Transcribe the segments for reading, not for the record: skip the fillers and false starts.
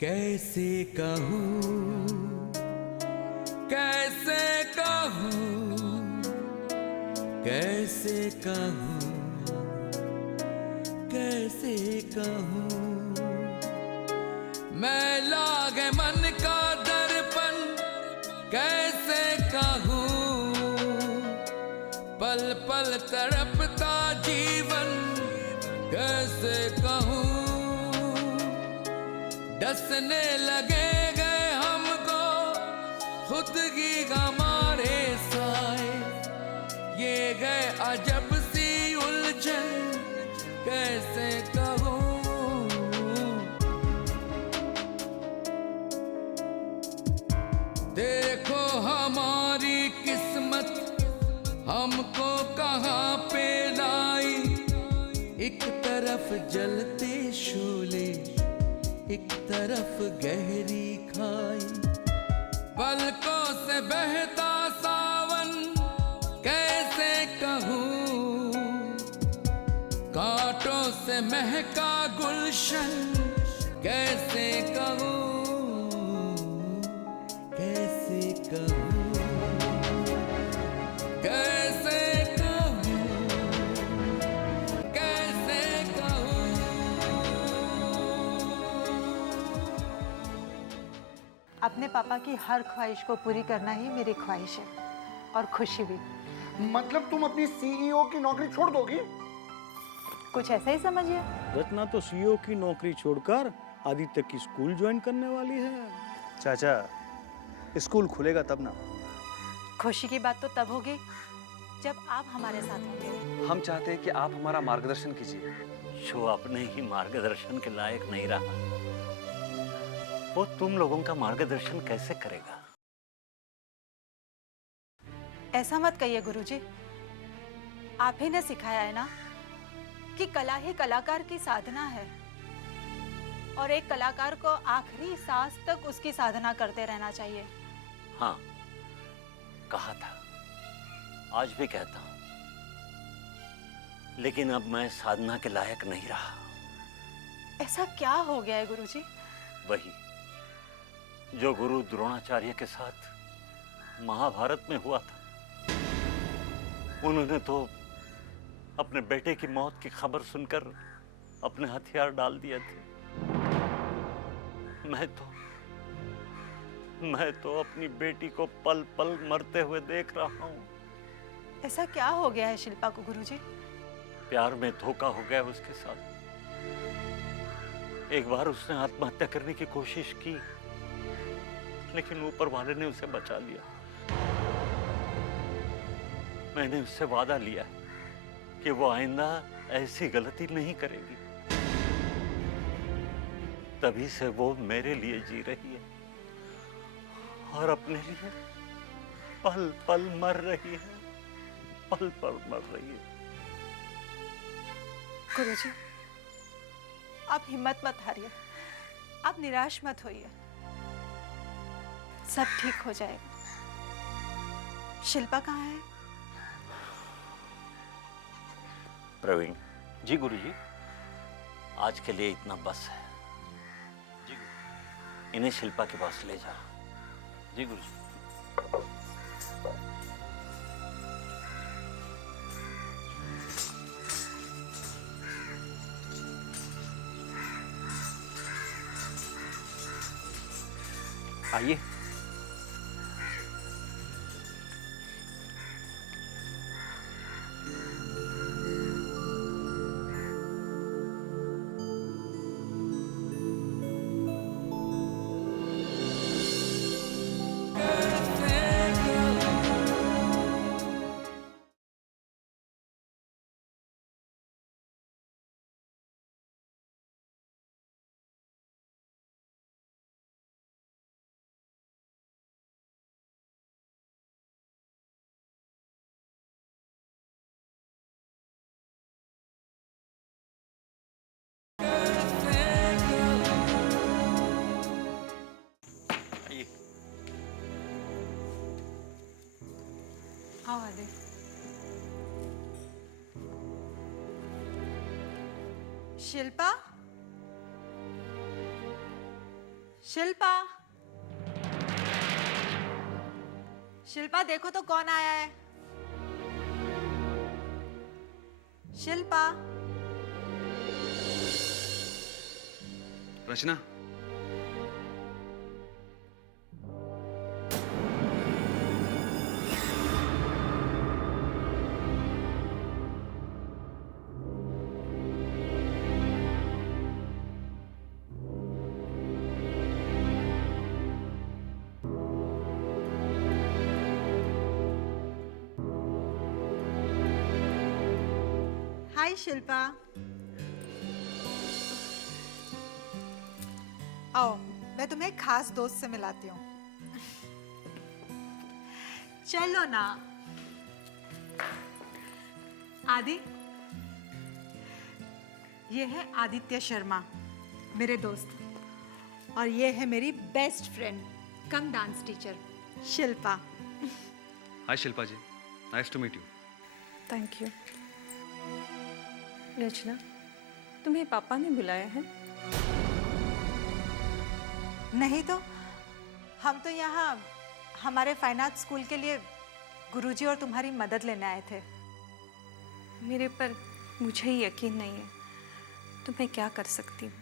कैसे कहूँ, कैसे कहूँ, कैसे कहूँ, कैसे कहूँ। मैं लागे मन का दर्पण कैसे कहूँ, पल पल तड़पता जीवन कैसे कहूँ। डसने लगे गए हमको खुद की हमारे साए, ये गए अजब सी उलझन कैसे कहूँ। देखो हमारी किस्मत हमको कहाँ पे लाई, एक तरफ जलते शोले एक तरफ गहरी खाई। पलकों से बहता सावन कैसे कहूँ, कांटों से महका गुलशन कैसे कहूँ, कैसे कहूँ, कैसे कहूँ, कैसे कहूँ। अपने पापा की हर ख्वाहिश को पूरी करना ही मेरी ख्वाहिश है और खुशी भी। मतलब तुम अपनी सीईओ की नौकरी छोड़ दोगी? कुछ ऐसा ही समझिए। रत्ना तो सीईओ की नौकरी छोड़कर आदित्य की स्कूल ज्वाइन करने वाली है। चाचा, स्कूल खुलेगा तब ना। खुशी की बात तो तब होगी जब आप हमारे साथ होंगे। हम चाहते हैं कि आप हमारा मार्गदर्शन कीजिए। जो अपने ही मार्गदर्शन के लायक नहीं रहा, वो तुम लोगों का मार्गदर्शन कैसे करेगा? ऐसा मत कहिए गुरुजी, आप ही ने सिखाया है ना कि कला ही कलाकार की साधना है और एक कलाकार को आखिरी सांस तक उसकी साधना करते रहना चाहिए। हाँ, कहा था, आज भी कहता हूं, लेकिन अब मैं साधना के लायक नहीं रहा। ऐसा क्या हो गया है गुरुजी? वही जो गुरु द्रोणाचार्य के साथ महाभारत में हुआ था। उन्होंने तो अपने बेटे की मौत की खबर सुनकर अपने हथियार डाल दिए थे। मैं तो अपनी बेटी को पल पल मरते हुए देख रहा हूं। ऐसा क्या हो गया है शिल्पा को गुरुजी? प्यार में धोखा हो गया उसके साथ। एक बार उसने आत्महत्या करने की कोशिश की, लेकिन ऊपर वाले ने उसे बचा लिया। मैंने उससे वादा लिया कि वो आइंदा ऐसी गलती नहीं करेगी। तभी से वो मेरे लिए जी रही है और अपने लिए पल पल मर रही है, पल पल मर रही है। गुरुजी, आप हिम्मत मत हारिए, आप निराश मत होइए, सब ठीक हो जाएगा। शिल्पा कहाँ है? प्रवीण जी गुरुजी। आज के लिए इतना बस है। जी इन्हें शिल्पा के पास ले जा। जी गुरुजी। आइए। हाँ वाले। शिल्पा, शिल्पा, शिल्पा देखो तो कौन आया है। शिल्पा। रचना, हाय शिल्पा। आओ, मैं तुम्हें एक खास दोस्त से मिलाती हूँ। चलो ना। आदि, ये है आदित्य शर्मा, मेरे दोस्त, और ये है मेरी best friend cum dance teacher Shilpa. Hi Shilpa ji, nice to meet you. Thank you. Rachna, तुम्हें पापा ने बुलाया है? नहीं तो, हम तो यहाँ हमारे फाइन आर्ट स्कूल के लिए गुरुजी और तुम्हारी मदद लेने आए थे। मेरे पर मुझे ही यकीन नहीं है, तो मैं क्या कर सकती हूँ।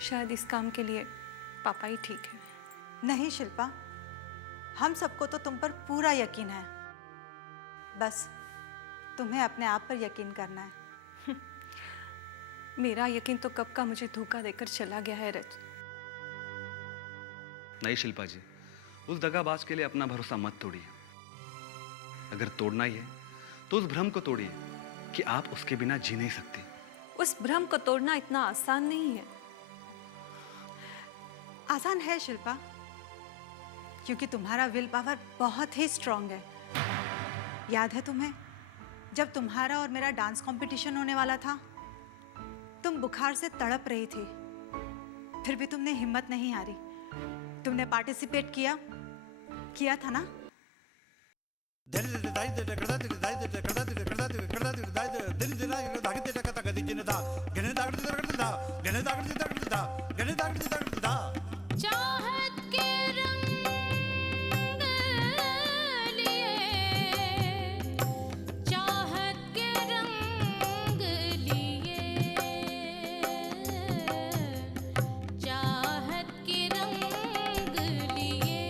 शायद इस काम के लिए पापा ही ठीक है। नहीं शिल्पा, हम सबको तो तुम पर पूरा यकीन है, बस तुम्हें अपने आप पर यकीन करना है। मेरा यकीन तो कब का मुझे धोखा देकर चला गया है रच। नहीं शिल्पा जी, उस दगाबाज के लिए अपना भरोसा मत तोड़िए। अगर तोड़ना ही है तो उस भ्रम को तोड़िए कि आप उसके बिना जी नहीं सकती। उस भ्रम को तोड़ना इतना आसान नहीं है। आसान है शिल्पा, क्योंकि तुम्हारा विल पावर बहुत ही स्ट्रांग है। याद है तुम्हें, जब तुम्हारा और मेरा डांस कंपटीशन होने वाला था, तुम बुखार से तड़प रही थी, फिर भी तुमने हिम्मत नहीं हारी। तुमने पार्टिसिपेट किया था ना? चाहत के रंग लिए, चाहत के रंग लिए, चाहत के रंग लिए,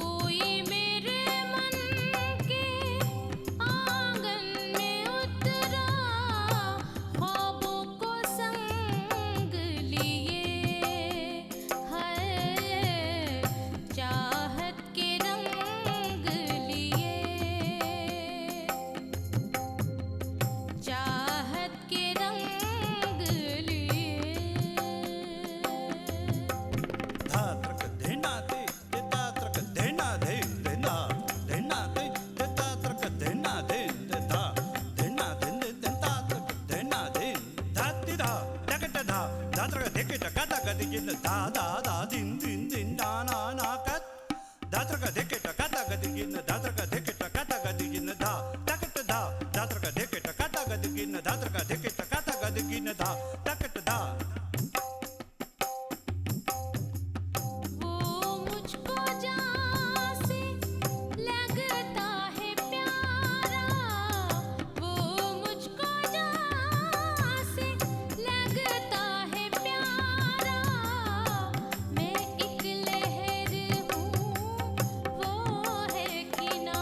कोई मेरे मन के आंगन में उतरा, ख्वाबों को संग लिए, है चाहत के रंग लिए, चाहत के रंग लिए। धात्रक देना दे, धात्रक देना दे, देना देना दे, धात्रक देना दे, धा देना दे, धात्रक देना दे, धाति धा डगट धा, धात्रक देके टका टका दिजिन धा धा धा दिन दिन दिन ना ना ना कत, धात्रक देके टका टका दिजिन, धात्रक देके टका टका दिजिन धा टकट धा, धात्रक देके टका टका दिजिन, धात्रक देके टका टका दिजिन धा टकट धा। वो मुझको जैसे लगता है प्यारा, वो मुझको जैसे लगता है प्यारा, मैं एक लहर हूँ, वो है किनारा,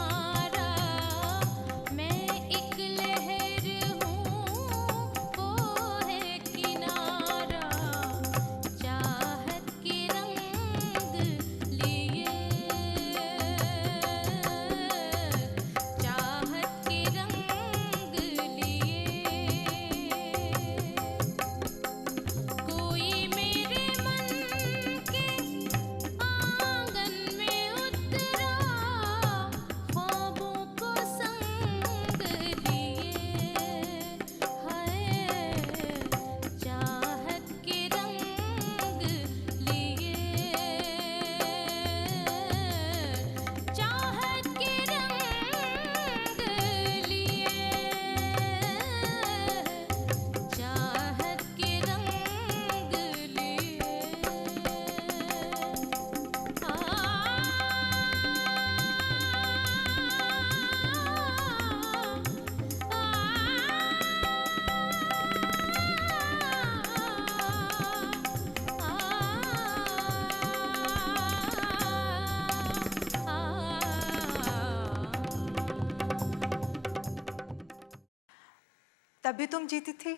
तभी तुम जीती थी,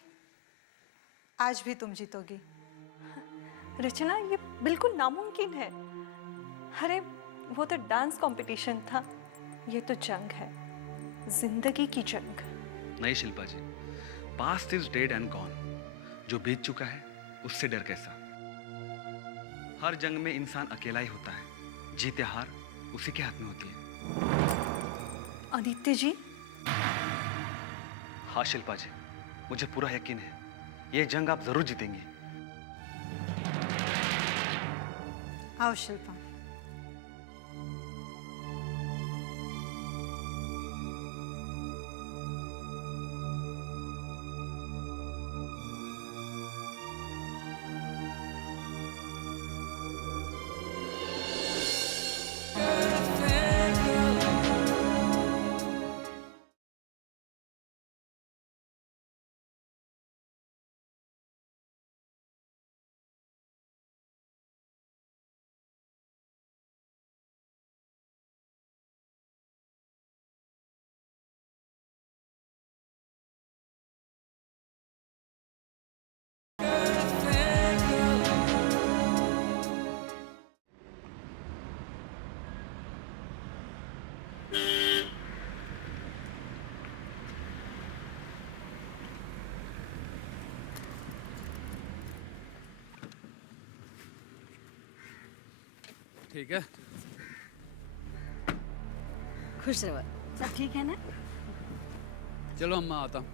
आज भी तुम जीतोगी। रचना, ये बिल्कुल नामुमकिन है। अरे वो तो डांस कंपटीशन था, ये तो जंग है, जिंदगी की जंग। नहीं Shilpa ji, past is dead and gone. जो बीत चुका है उससे डर कैसा। हर जंग में इंसान अकेला ही होता है, जीते हार उसी के हाथ में होती है। आदित्य जी, हाँ शिल्पा जी, मुझे पूरा यकीन है ये जंग आप जरूर जीतेंगी। आओ शिल्पा। ठीक है, खुश रहो। सब ठीक है ना? चलो अम्मा, आता हूँ।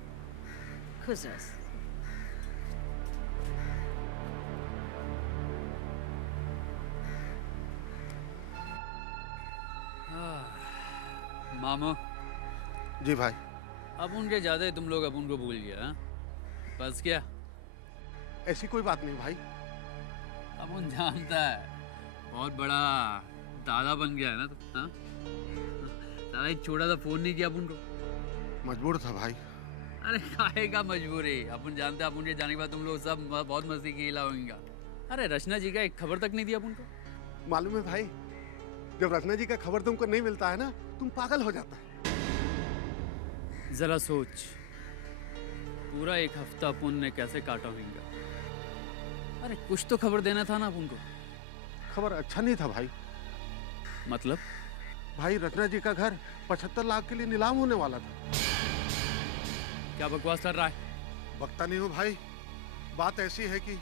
खुश रहो। मामू, जी भाई। अब उनके ज्यादा तुम लोग अब उनको भूल गया, हाँ? बस क्या, ऐसी कोई बात नहीं भाई। अब उन जानता है बहुत बड़ा दादा बन गया है ना तो, हाँ? साला एक छोटा सा फोन नहीं किया अपन को। मजबूर था भाई। अरे काहे का मजबूरी, अपन जानते हैं अपन के जाने के बाद तुम लोग सब बहुत मस्ती की होंगे। अरे रचना जी का एक खबर तक नहीं दिया अपन को। मालूम है भाई, जब रचना जी का खबर तुमको नहीं मिलता है ना, तुम पागल हो जाता है। जरा सोच, पूरा एक हफ्ता अपन ने कैसे काटा होगा। अरे कुछ तो खबर देना था ना अपन को। खबर अच्छा नहीं था भाई। मतलब? भाई रचना जी का घर 75 लाख के लिए नीलाम होने वाला था। क्या बकवास कर रहा है? बकता नहीं हूँ भाई, बात ऐसी है कि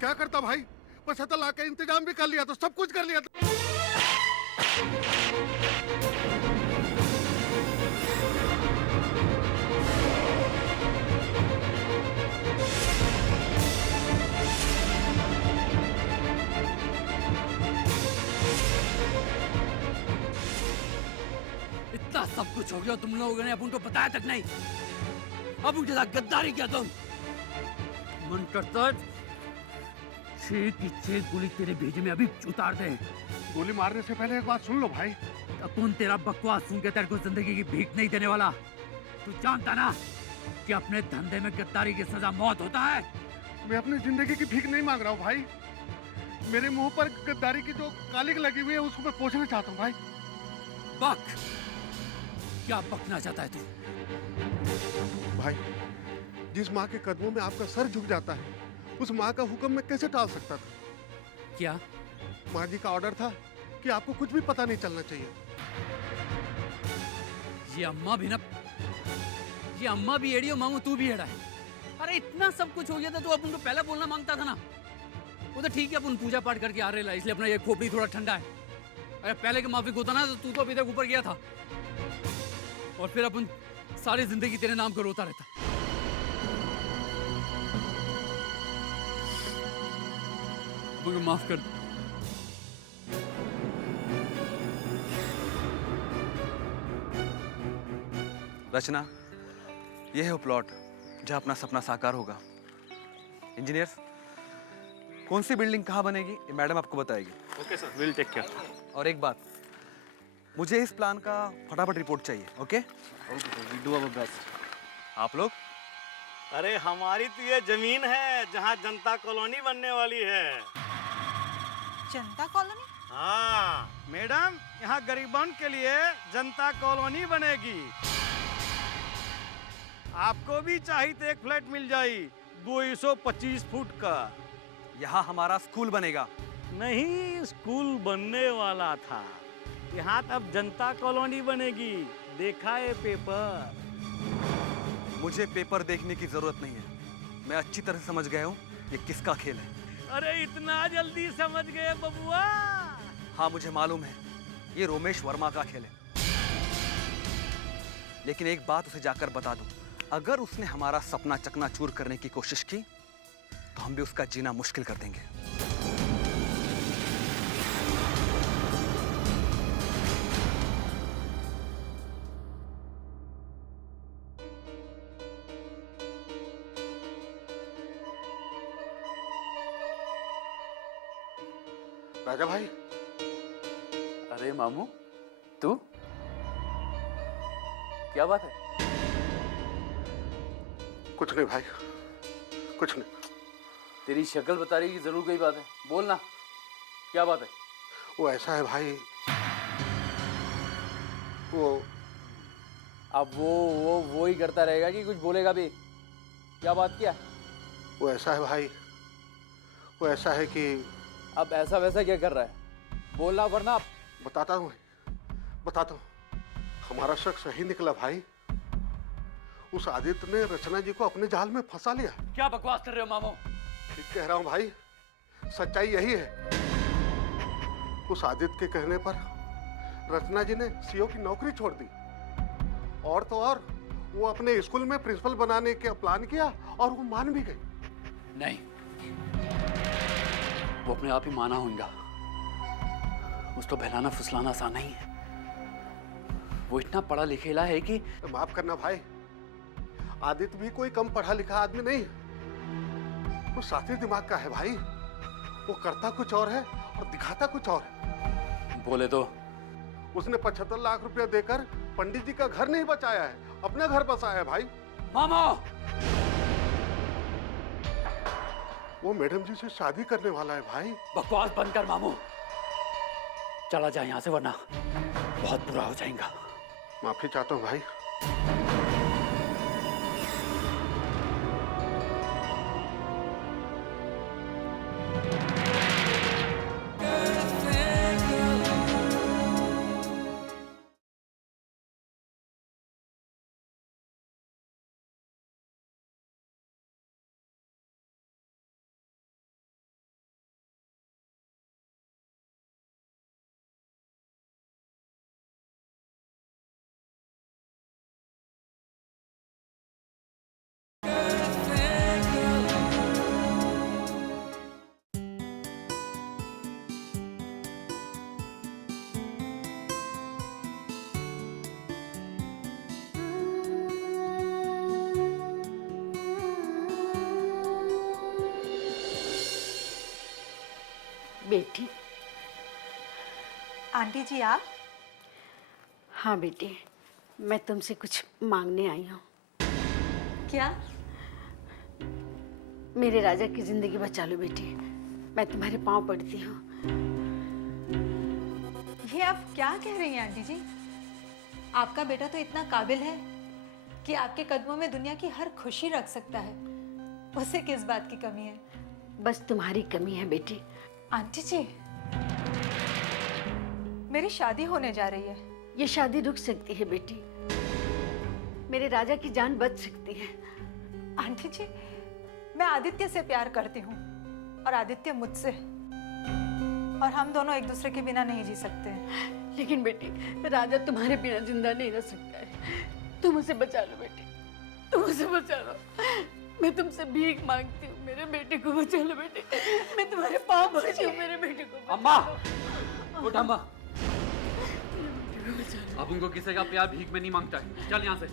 क्या करता भाई, 75 लाख का इंतजाम भी कर लिया था, सब कुछ कर लिया था। इतना सब कुछ हो गया, तुम लोगों ने अपन को बताया तक नहीं। अब उनके साथ गद्दारी किया तुम। मन करता 6 की 6 गोली तेरे भेजे में अभी उतार दे। गोली मारने से पहले एक बात सुन लो भाई। अपन तेरा बकवास सुन के तेरे को जिंदगी की भीख नहीं देने वाला। तू जानता ना कि अपने धंधे में गद्दारी की सजा मौत होता है। मैं अपनी जिंदगी की भीख नहीं मांग रहा हूँ भाई, मेरे मुंह पर गद्दारी की जो कालिक लगी हुई है उसको मैं पोछना चाहता हूँ भाई। बक, क्या बकना चाहता है तू? भाई, जिस माँ के कदमों में आपका सर झुक जाता है, उस माँ का हुक्म मैं कैसे टाल सकता था? क्या? माँ जी का ऑर्डर था कि आपको कुछ भी पता नहीं चलना चाहिए। ये अम्मा भी ना, ये अम्मा भी एड़ी और मामू तू भी एड़ा है। अरे इतना सब कुछ हो गया था तो अपन को पहले बोलना मांगता था ना। वो तो ठीक है, अपन पूजा पाठ करके आ रहे ला, इसलिए अपना ये खोपड़ी थोड़ा ठंडा है। अरे पहले के माफिक होता ना तो तू तो अभी तक ऊपर गया था, और फिर अपन सारी जिंदगी तेरे नाम को रोता रहता। मुझे माफ कर। रचना, ये है वो प्लॉट जहाँ अपना सपना साकार होगा। इंजीनियर्स, कौन सी बिल्डिंग कहाँ बनेगी ये मैडम आपको बताएगी। Okay sir, will take care. और एक बात, मुझे इस प्लान का फटाफट रिपोर्ट चाहिए। Okay? We do our best. आप लोग? अरे हमारी तो ये जमीन है जहाँ जनता कॉलोनी बनने वाली है। जनता कॉलोनी? हाँ मैडम, यहाँ गरीबों के लिए जनता कॉलोनी बनेगी। आपको भी चाहिए तो एक फ्लैट मिल जाई 225 फुट का। यहाँ हमारा स्कूल बनेगा। नहीं, स्कूल बनने वाला था, यहाँ तब जनता कॉलोनी बनेगी। देखा है पेपर? मुझे पेपर देखने की जरूरत नहीं है, मैं अच्छी तरह समझ गया हूँ ये किसका खेल है। अरे इतना जल्दी समझ गए बबुआ? हाँ मुझे मालूम है, ये रोमेश वर्मा का खेल है। लेकिन एक बात उसे जाकर बता दूं, अगर उसने हमारा सपना चकनाचूर करने की कोशिश की तो हम भी उसका जीना मुश्किल कर देंगे। राजा भाई। अरे मामू, तू? क्या बात है? कुछ नहीं भाई, कुछ नहीं। तेरी शक्ल बता रही कि जरूर कोई बात है, बोल ना, क्या बात है? वो ऐसा है भाई, वो अब वो ही करता रहेगा कि कुछ बोलेगा भी? क्या बात क्या? वो ऐसा है भाई, वो ऐसा है कि अब ऐसा वैसा क्या कर रहा है? बोलना वरना। बताता हूँ हमारा शक सही निकला भाई। उस आदित्य ने रचना जी को अपने जाल में फंसा लिया। क्या बकवास कर रहे हो मामू? ठीक कह रहा हूँ भाई, सच्चाई यही है। उस आदित्य के कहने पर रचना जी ने सीओ की नौकरी छोड़ दी, और तो और वो अपने स्कूल में प्रिंसिपल बनाने का प्लान किया और वो मान भी गई। नहीं, वो अपने आप ही माना होगा। उसको बहलाना फुसलाना आसान नहीं है। वो इतना पढ़ा लिखेला है कि माफ करना भाई, आदित्य भी कोई कम पढ़ा लिखा आदमी नहीं, वो साथी दिमाग का है भाई। वो करता कुछ और है और दिखाता कुछ और है। बोले तो उसने 75 लाख रुपया देकर पंडित जी का घर नहीं बचाया है, अपना घर बसाया है भाई। मामा, वो मैडम जी से शादी करने वाला है भाई। बकवास बंद कर मामू, चला जा यहाँ से वरना बहुत बुरा हो जाएगा। माफी चाहता हूँ भाई। बेटी। आंटी जी आप? हाँ बेटी, मैं तुमसे कुछ मांगने आई हूँ। क्या? मेरे राजा की जिंदगी बचा लो बेटी, मैं तुम्हारे पाँव पड़ती हूँ। ये आप क्या कह रही हैं आंटी जी? आपका बेटा तो इतना काबिल है कि आपके कदमों में दुनिया की हर खुशी रख सकता है। उसे किस बात की कमी है? बस तुम्हारी कमी है बेटी। आंटी जी, मेरी शादी होने जा रही है। ये शादी रुक सकती है बेटी, मेरे राजा की जान बच सकती है। आंटी जी, मैं आदित्य से प्यार करती हूँ और आदित्य मुझसे, और हम दोनों एक दूसरे के बिना नहीं जी सकते। लेकिन बेटी, राजा तुम्हारे बिना जिंदा नहीं रह सकता है। तुम उसे बचा लो बेटी, तुम उसे बचा लो। मैं तुमसे भीख मांगती हूँ, मेरे बेटे को बचा लो बेटी। मैं तुम्हारे पाँव पड़ती हूँ, मेरे बेटे को बचा अम्मा, लो। उठ अम्मा। अब उनको किसी का प्यार भीख में नहीं मांगता है। चल यहाँ से।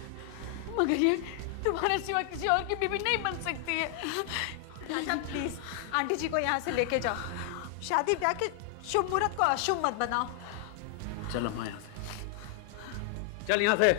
मगर ये तुम्हारे सिवा किसी और की बीवी नहीं बन सकती है। राजा प्लीज आंटी जी को यहाँ से लेके जाओ। शादी ब्याह के शुभ मुहूर्त को अशुभ मत बनाओ। चल अम्मा यहाँ से, चल यहाँ से।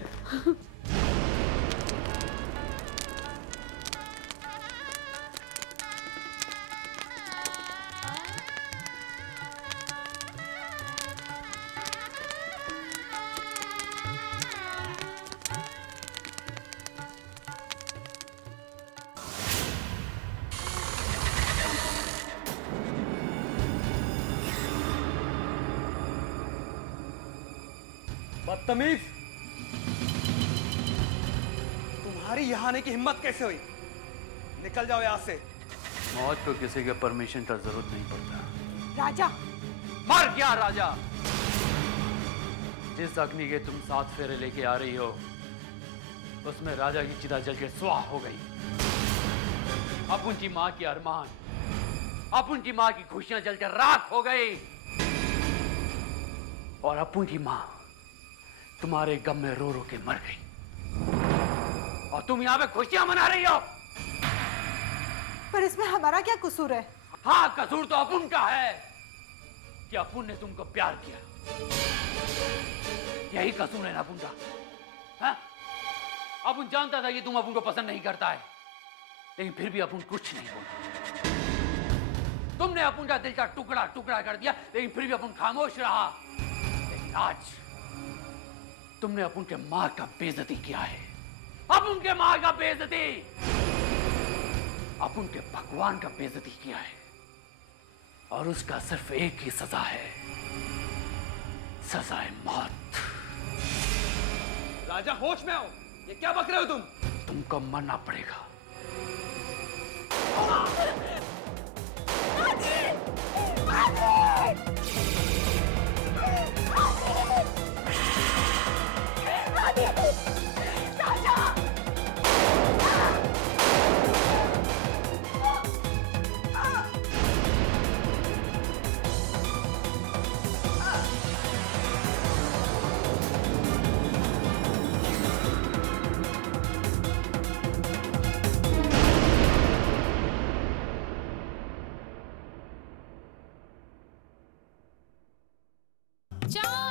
बदतमीज, तुम्हारी यहाँ आने की हिम्मत कैसे हुई? निकल जाओ यहाँ से। मौत को किसी के परमिशन का जरूरत नहीं पड़ता। राजा मर गया राजा। जिस अग्नि के तुम 7 फेरे लेके आ रही हो उसमें राजा की चिता जल के स्वाह हो गई। अब उनकी माँ की अरमान, अब उनकी माँ की खुशियां जलकर राख हो गई। और अब उनकी माँ तुम्हारे गम में रो रो के मर गई और तुम यहाँ पे खुशियां मना रही हो। पर इसमें हमारा क्या कसूर है? हाँ, कसूर तो अपुन का है कि अपुन ने तुमको प्यार किया। यही कसूर है ना अपुन का। हाँ? अपुन जानता था कि तुम अपुन को पसंद नहीं करता है, लेकिन फिर भी अपुन कुछ नहीं बोला। तुमने अपुन का दिल का टुकड़ा टुकड़ा कर दिया, लेकिन फिर भी अपुन खामोश रहा। लेकिन आज तुमने अपुन के माँ का बेइज्जती किया है। अपुन के माँ का बेइज्जती, अपुन के भगवान का बेइज्जती किया है। और उसका सिर्फ एक ही सजा है, सजाए मौत। राजा होश में आओ, ये क्या बक रहे हो तुम? तुमको मरना पड़ेगा। जा